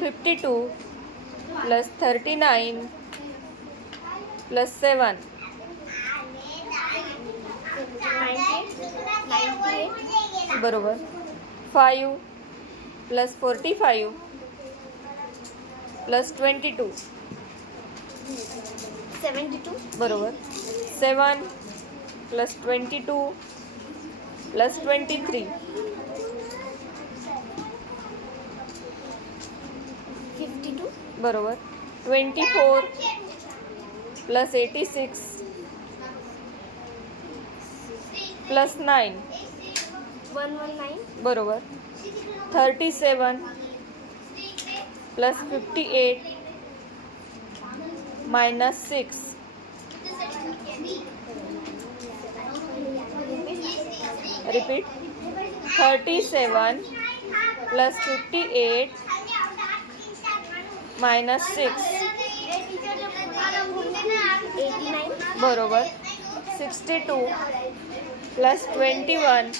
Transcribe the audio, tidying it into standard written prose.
52 plus 39 plus 7 98 बरोबर. 5 plus 45 plus 22 72 बरोबर. 7 plus 22 plus 23 52 बरोबर. 24 प्लस 86 प्लस 9 119 बरोबर. 37 plus 58 minus 6 repeat. 37 plus 58 minus 6 89 बरोबर. 62 प्लस 21